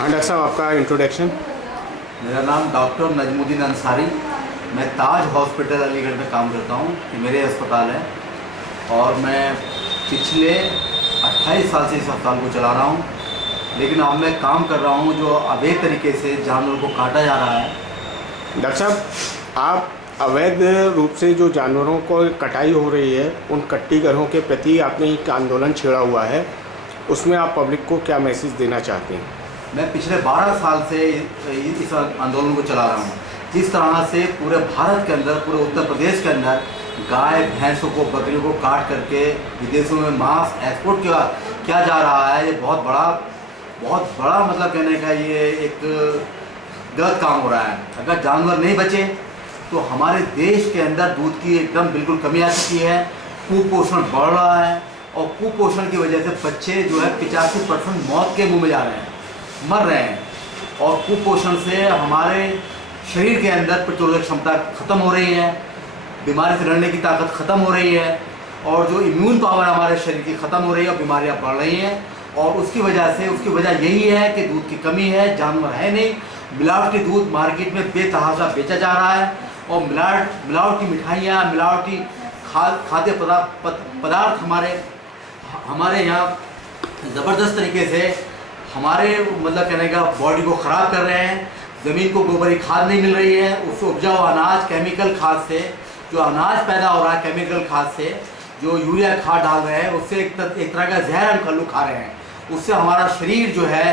हाँ डॉक्टर साहब, आपका इंट्रोडक्शन। मेरा नाम डॉक्टर नजमुद्दीन अंसारी। मैं ताज हॉस्पिटल अलीगढ़ में काम करता हूँ। ये मेरे अस्पताल है और मैं पिछले 28 साल से इस अस्पताल को चला रहा हूँ। लेकिन अब मैं काम कर रहा हूँ जो अवैध तरीके से जानवरों को काटा जा रहा है। डॉक्टर साहब, आप अवैध रूप से जो जानवरों को कटाई हो रही है, उन कट्टीगरों के प्रति आपने एक आंदोलन छेड़ा हुआ है, उसमें आप पब्लिक को क्या मैसेज देना चाहते हैं? मैं पिछले 12 साल से इस आंदोलन को चला रहा हूँ। जिस तरह से पूरे भारत के अंदर, पूरे उत्तर प्रदेश के अंदर गाय भैंसों को, बकरियों को काट करके विदेशों में मांस एक्सपोर्ट किया जा रहा है, ये बहुत बड़ा मतलब कहने का ये एक गलत काम हो रहा है। अगर जानवर नहीं बचे तो हमारे देश के अंदर दूध की एकदम बिल्कुल कमी आ चुकी है। कुपोषण बढ़ रहा है और कुपोषण की वजह से बच्चे जो है 85% मौत के मुंह में जा रहे हैं, मर रहे हैं। और कुपोषण से हमारे शरीर के अंदर प्रतिरोधक क्षमता खत्म हो रही है, बीमारी से लड़ने की ताकत खत्म हो रही है और जो इम्यून पावर हमारे शरीर की खत्म हो रही है और बीमारियां बढ़ रही हैं। और उसकी वजह यही है कि दूध की कमी है, जानवर है नहीं, मिलावटी दूध मार्केट में बेतहाशा बेचा जा रहा है और मिलावटी मिठाइयाँ, मिलावटी खाद्य पदार्थ हमारे यहाँ ज़बरदस्त तरीके से हमारे मतलब कहने का बॉडी को ख़राब कर रहे हैं। ज़मीन को गोबरी खाद नहीं मिल रही है, उससे उपजाऊ अनाज केमिकल खाद से, जो अनाज पैदा हो रहा है केमिकल खाद से, जो यूरिया खाद डाल रहे हैं, उससे एक तरह का जहर हम लोग खा रहे हैं। उससे हमारा शरीर जो है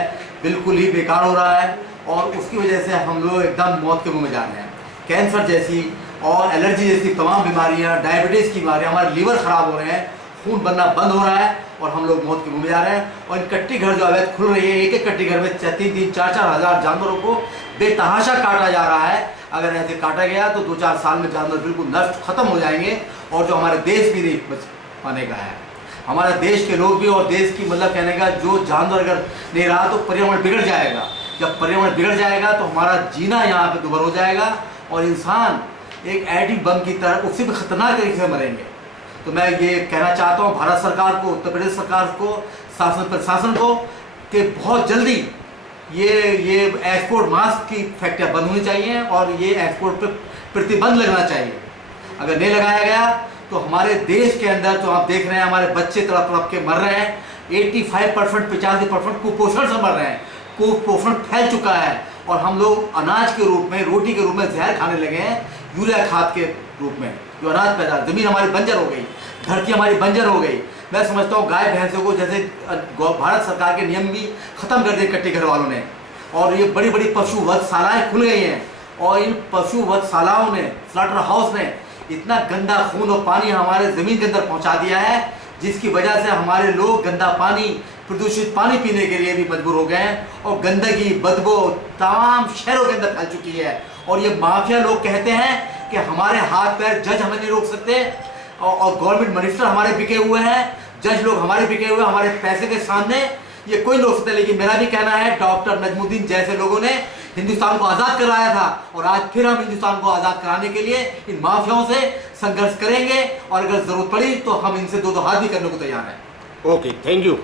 बिल्कुल ही बेकार हो रहा है और उसकी वजह से हम लोग एकदम मौत के मुँह में जा रहे हैं। कैंसर जैसी और एलर्जी जैसी तमाम बीमारियाँ, डायबिटीज़ की बीमारियाँ, हमारे लीवर ख़राब हो रहे हैं, खून बनना बंद हो रहा है और हम लोग मौत के मुँह में जा रहे हैं। और इन कट्टी घर जो अवैध खुल रही है, एक कट्टी घर में 3-4 हज़ार जानवरों को बेतहाशा काटा जा रहा है। अगर ऐसे काटा गया तो 2-4 साल में जानवर बिल्कुल नष्ट खत्म हो जाएंगे और जो हमारे देश भी नहीं बच पाने का है, हमारे देश के लोग भी और देश की मतलब कहने का जो जानवर अगर नहीं रहा तो पर्यावरण बिगड़ जाएगा। जब पर्यावरण बिगड़ जाएगा तो हमारा जीना यहाँ पे दुभर हो जाएगा और इंसान एक एटम बम की तरह उससे भी खतरनाक तरीके से मरेंगे। तो मैं ये कहना चाहता हूँ भारत सरकार को, उत्तर प्रदेश सरकार को, शासन प्रशासन को कि बहुत जल्दी ये एक्सपोर्ट मांस की फैक्ट्रियाँ बंद होनी चाहिए और ये एक्सपोर्ट पर प्रतिबंध लगना चाहिए। अगर नहीं लगाया गया तो हमारे देश के अंदर जो आप देख रहे हैं, हमारे बच्चे तड़प के मर रहे हैं। 85% कुपोषण से मर रहे हैं। कुपोषण फैल चुका है और हम लोग अनाज के रूप में, रोटी के रूप में जहर खाने लगे हैं, यूरिया खाद के रूप में, जो अनाज पैदा, ज़मीन हमारी बंजर हो गई, धरती हमारी बंजर हो गई। मैं समझता हूँ गाय भैंसों को जैसे भारत सरकार के नियम भी ख़त्म कर दिए कट्टी घर वालों ने और ये बड़ी बड़ी पशु वधशालाएँ खुल गई हैं और इन पशु वधशालाओं ने, स्लॉटर हाउस ने इतना गंदा खून और पानी हमारे ज़मीन के अंदर पहुँचा दिया है, जिसकी वजह से हमारे लोग गंदा पानी, प्रदूषित पानी पीने के लिए भी मजबूर हो गए हैं और गंदगी, बदबू तमाम शहरों के अंदर फैल चुकी है। और ये माफिया लोग कहते हैं कि हमारे हाथ पैर, जज हमें नहीं रोक सकते और गवर्नमेंट मिनिस्टर हमारे बिके हुए हैं, जज लोग हमारे बिके हुए, हमारे पैसे के सामने ये कोई नहीं रोक सकता। लेकिन मेरा भी कहना है, डॉक्टर नजमुद्दीन जैसे लोगों ने हिंदुस्तान को आज़ाद कराया था और आज फिर हम हिंदुस्तान को आज़ाद कराने के लिए इन माफियाओं से संघर्ष करेंगे और अगर ज़रूरत पड़ी तो हम इनसे दो हाथ भी करने को तैयार हैं। Okay, thank you.